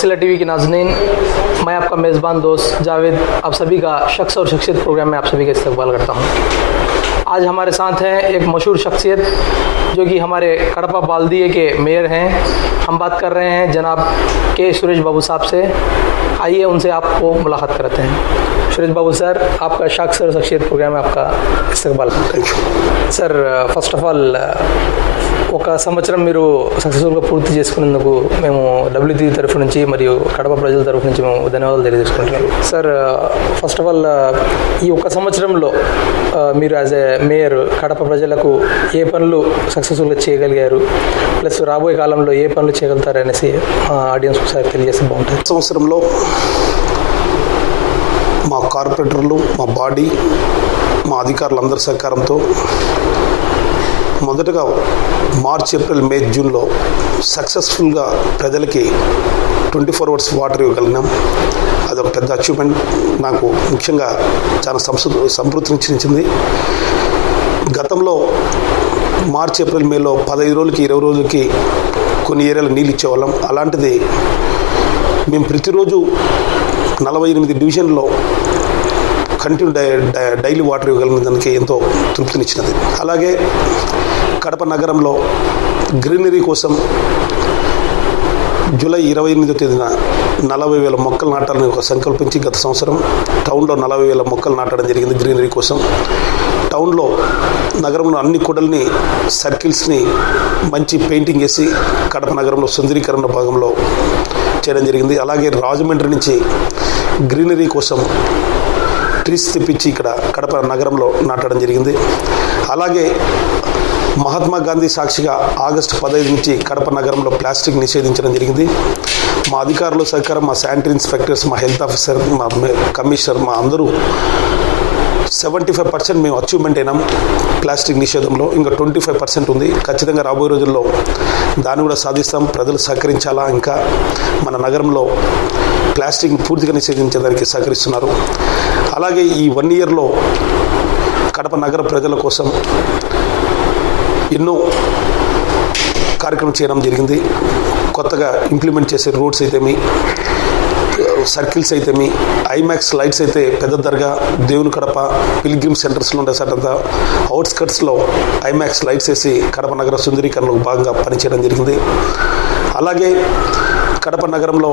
वसीला टीवी की नाज़रीन, मैं आपका मेज़बान दोस्त जावेद आप सभी का शख्स और शख्सियत प्रोग्राम में आप सभी का इस्तकबाल करता हूँ। आज हमारे साथ हैं एक मशहूर शख्सियत जो कि हमारे कड़पा बाल्दिए के मेयर हैं। हम बात कर रहे हैं जनाब के सुरेश बाबू साहब से। आइए उनसे आपको मुलाकात करते हैं। सुरेश बाबू सर, आपका शख्स और शख्सियत प्रोग्राम में आपका इस्तकबाल। सर, ఫస్ట్ ఆఫ్ ఆల్ ఒక సంవత్సరం మీరు సక్సెస్ఫుల్గా పూర్తి చేసుకున్నందుకు మేము డబ్ల్యూటీ తరఫు నుంచి మరియు కడప ప్రజల తరఫు నుంచి మేము ధన్యవాదాలు తెలియజేసుకుంటున్నాం. సార్, ఫస్ట్ ఆఫ్ ఆల్ ఈ ఒక్క సంవత్సరంలో మీరు యాజ్ ఏ మేయర్ కడప ప్రజలకు ఏ పనులు సక్సెస్ఫుల్గా చేయగలిగారు, ప్లస్ రాబోయే కాలంలో ఏ పనులు చేయగలుగుతారు అనేసి ఆడియన్స్ ఒకసారి తెలియజేస్తే బాగుంటుంది. సంవత్సరంలో మా కార్పొరేటర్లు, మా బాడీ, మా అధికారులందరి సహకారంతో మొదటగా మార్చ్, ఏప్రిల్, మే, జూన్లో సక్సెస్ఫుల్గా ప్రజలకి 24 hours వాటర్ ఇవ్వగలిగినాం. అదొక పెద్ద అచీవ్మెంట్. నాకు ముఖ్యంగా చాలా సంతృప్తినిచ్చింది. గతంలో మార్చ్, ఏప్రిల్, మేలో 15 రోజులకి 20 రోజులకి కొన్ని ఏరియాలో నీళ్ళు ఇచ్చేవాళ్ళం. అలాంటిది మేము ప్రతిరోజు 48 డివిజన్లో కంటిన్యూ డైలీ వాటర్ ఇవ్వగలిగిన దానికి ఎంతో తృప్తినిచ్చినది. అలాగే కడప నగరంలో గ్రీనరీ కోసం జూలై 28వ తేదీన 40,000 మొక్కలు నాటాలని ఒక సంకల్పించి గత సంవత్సరం టౌన్లో 40,000 మొక్కలు నాటడం జరిగింది గ్రీనరీ కోసం. టౌన్లో నగరంలో అన్ని కూడల్ని, సర్కిల్స్ని మంచి పెయింటింగ్ వేసి కడప నగరంలో సుందరీకరణ భాగంలో చేయడం జరిగింది. అలాగే రాజమండ్రి నుంచి గ్రీనరీ కోసం ట్రీస్ తెప్పించి ఇక్కడ కడప నగరంలో నాటడం జరిగింది. అలాగే మహాత్మా గాంధీ సాక్షిగా ఆగస్టు 15 నుంచి కడప నగరంలో ప్లాస్టిక్ నిషేధించడం జరిగింది. మా అధికారుల సహకారం, మా శానిటరీ ఇన్స్పెక్టర్స్, మా హెల్త్ ఆఫీసర్, మా కమిషనర్, మా అందరూ 75% మేము అచీవ్మెంట్ అయినాం ప్లాస్టిక్ నిషేధంలో. ఇంకా 25% ఉంది. ఖచ్చితంగా రాబోయే రోజుల్లో దాన్ని కూడా సాధిస్తాం. ప్రజలు సహకరించాలా, ఇంకా మన నగరంలో ప్లాస్టిక్ పూర్తిగా నిషేధించడానికి సహకరిస్తున్నారు. అలాగే ఈ 1 yearలో కడప నగర ప్రజల కోసం ఎన్నో కార్యక్రమం చేయడం జరిగింది. కొత్తగా ఇంప్లిమెంట్ చేసే రోడ్స్ అయితేమి, సర్కిల్స్ అయితేమి, ఐమాక్స్ లైట్స్ అయితే పెద్ద దర్గా, దేవుని కడప, పిల్గ్రిమ్ సెంటర్స్లో ఉండే సటంతా అవుట్స్కట్స్లో ఐమాక్స్ లైట్స్ వేసి కడప నగర సుందరీకరణకు భాగంగా పనిచేయడం జరిగింది. అలాగే కడప నగరంలో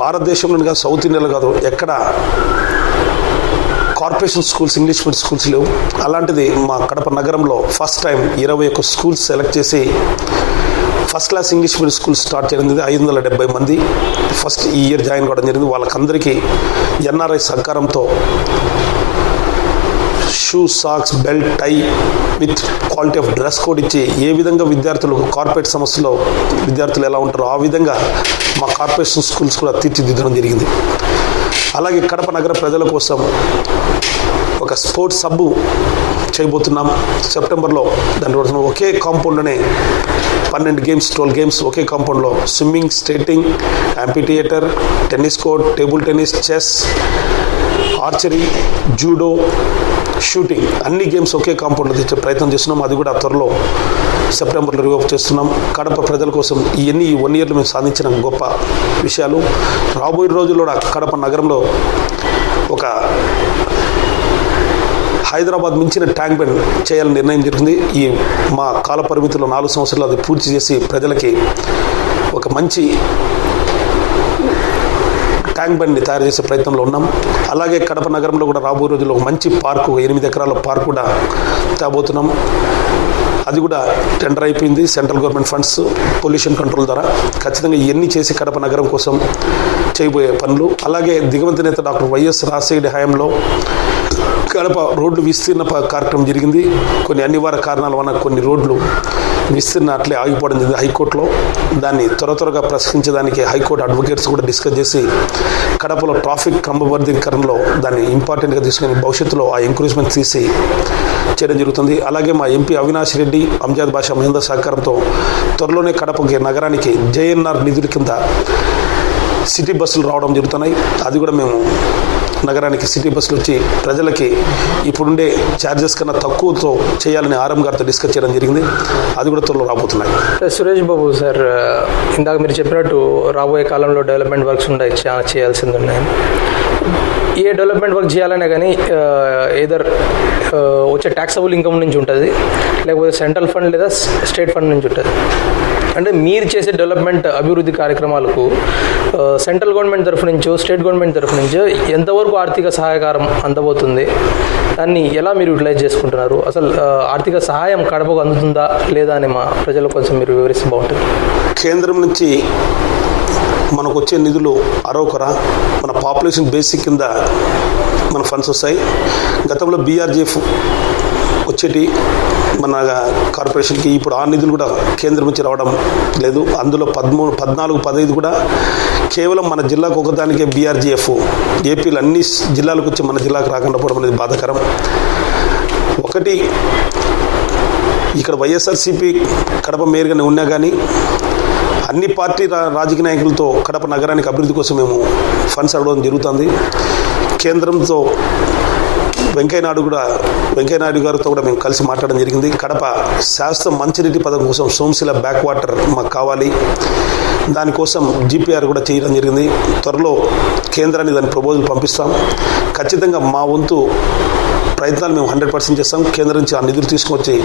భారతదేశంలో కాదు, సౌత్ ఇండియాలో కాదు, ఎక్కడ corporation schools, English medium schools లేవు. అలాంటిది మా కడప నగరంలో ఫస్ట్ టైం 21 స్కూల్స్ సెలెక్ట్ చేసి first class English medium school start చేయడం జరిగింది. 570 మంది ఫస్ట్ ఈ ఇయర్ జాయిన్ కావడం జరిగింది. వాళ్ళకందరికీ ఎన్ఆర్ఐ సహకారంతో shoe, socks, belt, tie with quality of dress code ఇచ్చి ఏ విధంగా విద్యార్థులు కార్పొరేట్ సంస్థలో విద్యార్థులు ఎలా ఉంటారో ఆ విధంగా మా కార్పొరేషన్ స్కూల్స్ కూడా తీర్చిదిద్దడం జరిగింది. అలాగే కడప నగర ప్రజల కోసం ఒక స్పోర్ట్స్ సబ్బు చేయబోతున్నాం సెప్టెంబర్లో. దాని ఒకే కాంపౌండ్లోనే 12 గేమ్స్, 12 గేమ్స్ ఒకే కాంపౌండ్లో, swimming, skating, amphitheatre, tennis court, table tennis, chess, archery, judo, shooting అన్ని గేమ్స్ ఒకే కాంపౌండ్లో తెచ్చే ప్రయత్నం చేస్తున్నాం. అది కూడా త్వరలో సెప్టెంబర్లో రివోప్ చేస్తున్నాం. కడప ప్రజల కోసం ఇవన్నీ 1 yearలో మేము సాధించిన గొప్ప విషయాలు. రాబోయే రోజుల్లో కడప నగరంలో ఒక హైదరాబాద్ మించిన ట్యాంక్ బండ్ చేయాలని నిర్ణయం జరిగింది. ఈ మా కాల పరిమితిలో 4 సంవత్సరాలు అది పూర్తి చేసి ప్రజలకి ఒక మంచి ట్యాంక్ బండ్ని తయారు చేసే ప్రయత్నంలో ఉన్నాం. అలాగే కడప నగరంలో కూడా రాబోయే రోజుల్లో ఒక మంచి పార్కు, 8 ఎకరాల పార్క్ కూడా తేబోతున్నాం. అది కూడా టెండర్ అయిపోయింది central government funds, pollution control ద్వారా. ఖచ్చితంగా ఇవన్నీ చేసి కడప నగరం కోసం చేయబోయే పనులు. అలాగే దిగవంత నేత డాక్టర్ వైఎస్ రాజశేఖర హయాంలో కడప రోడ్లు విస్తీర్ణ కార్యక్రమం జరిగింది. కొన్ని అనివార్య కారణాల వల్ల కొన్ని రోడ్లు విస్తీర్ణ అట్లే ఆగిపోవడం జరిగింది హైకోర్టులో. దాన్ని త్వరగా ప్రశ్నించడానికి హైకోర్టు అడ్వకేట్స్ కూడా డిస్కస్ చేసి కడపలో ట్రాఫిక్ క్రమబద్ధీకరణలో దాన్ని ఇంపార్టెంట్గా తీసుకుని భవిష్యత్తులో ఆ ఎంకరేజ్మెంట్ తీసి చేయడం జరుగుతుంది. అలాగే మా ఎంపీ అవినాష్ రెడ్డి, అంజాద్ బాషా మహేందర్ సహకారంతో త్వరలోనే కడపకి నగరానికి జేఎన్ఆర్ నిధుల కింద సిటీ బస్సులు రావడం జరుగుతున్నాయి. అది కూడా మేము నగరానికి సిటీ బస్సులు వచ్చి ప్రజలకి ఇప్పుడుండే ఛార్జెస్ కన్నా తక్కువతో చేయాలని ఆర్ఎం గారితో డిస్కస్ చేయడం జరిగింది. అది కూడా త్వరలో రాబోతున్నాయి. సురేష్ బాబు సార్, ఇందాక మీరు చెప్పినట్టు రాబోయే కాలంలో డెవలప్మెంట్ వర్క్స్ ఉన్నాయి, చాలా చేయాల్సింది ఉన్నాయి. ఏ డెవలప్మెంట్ వర్క్ చేయాలనే కానీ ఏదర్ వచ్చే ట్యాక్సబుల్ ఇన్కమ్ నుంచి ఉంటుంది, లేకపోతే సెంట్రల్ ఫండ్ లేదా స్టేట్ ఫండ్ నుంచి ఉంటుంది. అంటే మీరు చేసే డెవలప్మెంట్ అభివృద్ధి కార్యక్రమాలకు సెంట్రల్ గవర్నమెంట్ తరఫు నుంచో స్టేట్ గవర్నమెంట్ తరఫు నుంచో ఎంతవరకు ఆర్థిక సహాయకారం అందబోతుంది, దాన్ని ఎలా మీరు యూటిలైజ్ చేసుకుంటున్నారు, అసలు ఆర్థిక సహాయం కడపకు అందుతుందా లేదా అని మా ప్రజలకు కొంచెం మీరు వివరిస్తే బాగుంటుంది. కేంద్రం నుంచి మనకు వచ్చే నిధులు అరవకొర మన పాపులేషన్ బేసిక్ కింద మన ఫండ్స్ వస్తాయి. గతంలో బీఆర్జీఎఫ్ వచ్చేటి మన కార్పొరేషన్కి, ఇప్పుడు ఆ నిధులు కూడా కేంద్రం నుంచి రావడం లేదు. అందులో 13, 14, 15 కూడా కేవలం మన జిల్లాకు ఒకదానికే బీఆర్జీఎఫ్, ఏపీలో అన్ని జిల్లాలకు వచ్చి మన జిల్లాకు రాకుండా పోవడం అనేది బాధాకరం. ఒకటి, ఇక్కడ వైఎస్ఆర్సీపీ కడప మేయర్గానే ఉన్నా కానీ అన్ని పార్టీ రాజకీయ నాయకులతో కడప నగరానికి అభివృద్ధి కోసం మేము ఫండ్స్ అడగడం జరుగుతుంది. కేంద్రంతో వెంకయ్యనాయుడు గారితో కూడా మేము కలిసి మాట్లాడడం జరిగింది. కడప శాశ్వత మంచినీటి పథకం కోసం సోమశిల బ్యాక్ వాటర్ మాకు కావాలి, దానికోసం జీపీఆర్ కూడా చేయడం జరిగింది. త్వరలో కేంద్రాన్ని దాని ప్రపోజల్ పంపిస్తాం. ఖచ్చితంగా మా వంతు ప్రయత్నాలు మేము 100% చేస్తాం. కేంద్రం నుంచి ఆ నిధులు తీసుకొచ్చి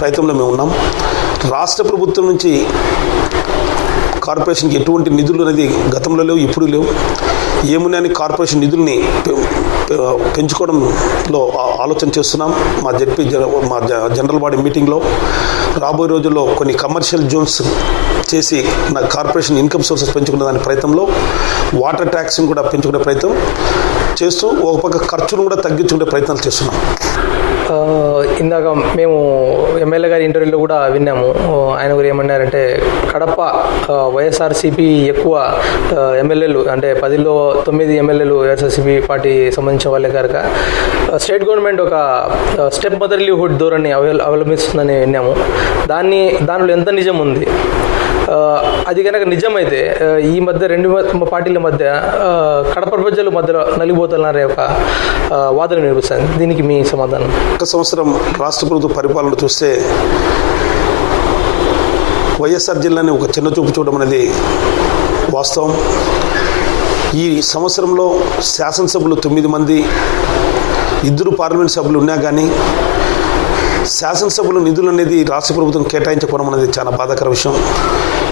ప్రయత్నంలో మేము ఉన్నాం. రాష్ట్ర ప్రభుత్వం నుంచి కార్పొరేషన్కి ఎటువంటి నిధులు అనేది గతంలో లేవు, ఇప్పుడు లేవు. ఏమున్నాయని కార్పొరేషన్ నిధుల్ని పెంచుకోవడంలో ఆలోచన చేస్తున్నాం. మా జనరల్ బాడీ మీటింగ్లో రాబోయే రోజుల్లో కొన్ని కమర్షియల్ జోన్స్ చేసి నా కార్పొరేషన్ ఇన్కమ్ సోర్సెస్ పెంచుకునే దాని ప్రయత్నంలో వాటర్ ట్యాక్స్ని కూడా పెంచుకునే ప్రయత్నం చేస్తూ ఒక పక్క ఖర్చును కూడా తగ్గించుకునే ప్రయత్నాలు చేస్తున్నాం. ఇందాక మేము ఎమ్మెల్యే గారి ఇంటర్వ్యూలో కూడా విన్నాము. ఆయన కూడా ఏమన్నారంటే కడప వైఎస్ఆర్సీపీ ఎక్కువ ఎమ్మెల్యేలు, అంటే 10లో 9 ఎమ్మెల్యేలు వైఎస్ఆర్సీపీ పార్టీ సంబంధించిన వాళ్ళే కనుక స్టేట్ గవర్నమెంట్ ఒక స్టెప్ మదర్లీహుడ్ ధోరణి అవలంబిస్తుందని విన్నాము. దానిలో ఎంత నిజం ఉంది? అది కనుక నిజమైతే ఈ మధ్య 2 పార్టీల మధ్య కడప ప్రజల మధ్యలో నలిగిపోతున్నారనే ఒక వాదన వినిపిస్తుంది. దీనికి మీ సమాధానం? ఒక సంవత్సరం రాష్ట్ర ప్రభుత్వ పరిపాలన చూస్తే వైఎస్ఆర్ జిల్లాని ఒక చిన్న చూపు చూడడం అనేది వాస్తవం. ఈ సంవత్సరంలో శాసనసభ్యులు 9 మంది, 2 పార్లమెంట్ సభ్యులు ఉన్నా కానీ శాసనసభలు నిధులు అనేది రాష్ట్ర ప్రభుత్వం కేటాయించకపోవడం అనేది చాలా బాధాకర విషయం.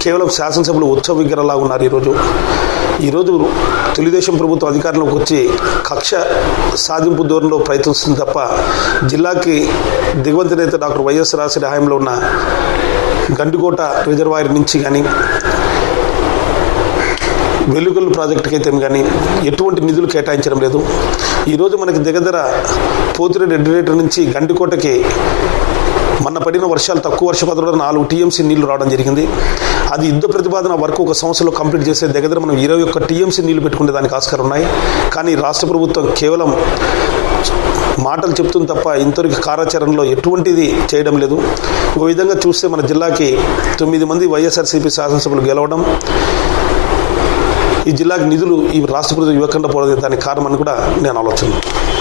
కేవలం శాసనసభలు ఉత్సవ విగ్రహాలాగా ఉన్నారు. ఈరోజు తెలుగుదేశం ప్రభుత్వం అధికారంలోకి వచ్చి కక్ష సాధింపు ధోరణిలో ప్రయత్నిస్తుంది తప్ప జిల్లాకి దిగువంత నేత డాక్టర్ వైఎస్ రాజశేఖర హయాంలో ఉన్న గండికోట రిజర్వాయర్ నుంచి కానీ వెలుగొల్లు ప్రాజెక్టుకి అయితే కానీ ఎటువంటి నిధులు కేటాయించడం లేదు. ఈరోజు మనకి దగ్గర పోతిరెడ్డి రెడ్డిరేటర్ నుంచి గండికోటకి మొన్న పడిన వర్షాలు, తక్కువ వర్షపాతంలో 4 టీఎంసీ నీళ్లు రావడం జరిగింది. అది యుద్ధ ప్రతిపాదన వర్క్ ఒక సంవత్సరంలో కంప్లీట్ చేసే దగ్గర మనం 21 టీఎంసీ నీళ్లు పెట్టుకునే దానికి ఆస్కారం ఉన్నాయి. కానీ రాష్ట్ర ప్రభుత్వం కేవలం మాటలు చెప్తుంది తప్ప ఇంతవరకు కార్యాచరణలో ఎటువంటిది చేయడం లేదు. ఓ విధంగా చూస్తే మన జిల్లాకి 9 మంది వైఎస్ఆర్సీపీ శాసనసభ్యులు గెలవడం, ఈ జిల్లాకి నిధులు ఈ రాష్ట్ర ప్రభుత్వం ఇవ్వకుండా పోవడం దానికి కారణమని కూడా నేను ఆలోచన.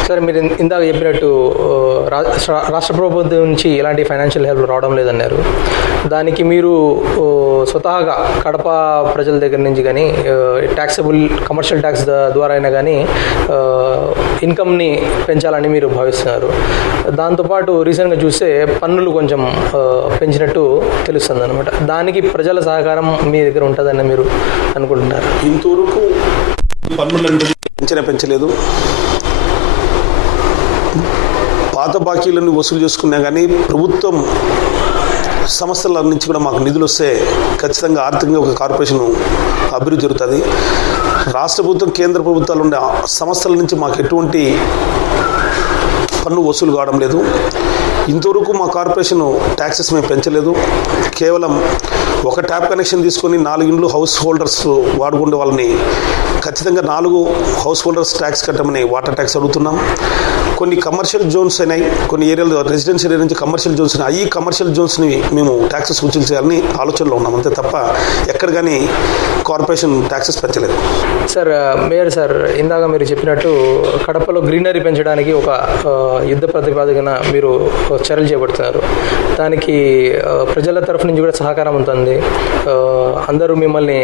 సార్, మీరు ఇందాక చెప్పినట్టు రాష్ట్ర ప్రభుత్వం నుంచి ఎలాంటి ఫైనాన్షియల్ హెల్ప్ రావడం లేదన్నారు. దానికి మీరు స్వతహాగా కడప ప్రజల దగ్గర నుంచి కానీ ట్యాక్సబుల్ కమర్షియల్ ట్యాక్స్ ద్వారా అయినా కానీ ఇన్కమ్ని పెంచాలని మీరు భావిస్తున్నారు. దాంతోపాటు రీసెంట్గా చూస్తే పన్నులు కొంచెం పెంచినట్టు తెలుస్తుంది అనమాట. దానికి ప్రజల సహకారం మీ దగ్గర ఉంటుందని మీరు అనుకుంటున్నారు? ఇంతవరకు పన్నులను పెంచలేదు. పాత బాకీలను వసూలు చేసుకున్నా కానీ ప్రభుత్వం సంస్థల నుంచి కూడా మాకు నిధులు వస్తే ఖచ్చితంగా ఆర్థికంగా ఒక కార్పొరేషన్ అభివృద్ధి జరుగుతుంది. రాష్ట్ర ప్రభుత్వం, కేంద్ర ప్రభుత్వాలు ఉండే సంస్థల నుంచి మాకు ఎటువంటి పన్ను వసూలు కావడం లేదు. ఇంతవరకు మా కార్పొరేషన్ ట్యాక్సెస్ మేము పెంచలేదు. కేవలం ఒక ట్యాప్ కనెక్షన్ తీసుకొని 4 ఇండ్లు హౌస్ హోల్డర్స్ వాడుకుండే వాళ్ళని ఖచ్చితంగా 4 హౌస్ హోల్డర్స్ ట్యాక్స్ కట్టమని వాటర్ ట్యాక్స్ అడుగుతున్నాం. కొన్ని కమర్షియల్ జోన్స్ అయినాయి, కొన్ని ఏరియాలో రెసిడెన్షియల్ ఏరియా నుంచి కమర్షియల్ జోన్స్ అయినాయి. ఈ కమర్షియల్ జోన్స్ని మేము ట్యాక్సెస్ వసూలు చేయాలని ఆలోచనలో ఉన్నాం. అంతే తప్ప ఎక్కడ కానీ కార్పొరేషన్ ట్యాక్సెస్ పెంచలేదు. సార్ మేయర్ సార్, ఇందాక మీరు చెప్పినట్టు కడపలో గ్రీనరీ పెంచడానికి ఒక యుద్ధ ప్రతిపాదన మీరు చర్యలు చేపడుతున్నారు. దానికి ప్రజల తరఫు నుంచి కూడా సహకారం ఉంటుంది. అందరూ మిమ్మల్ని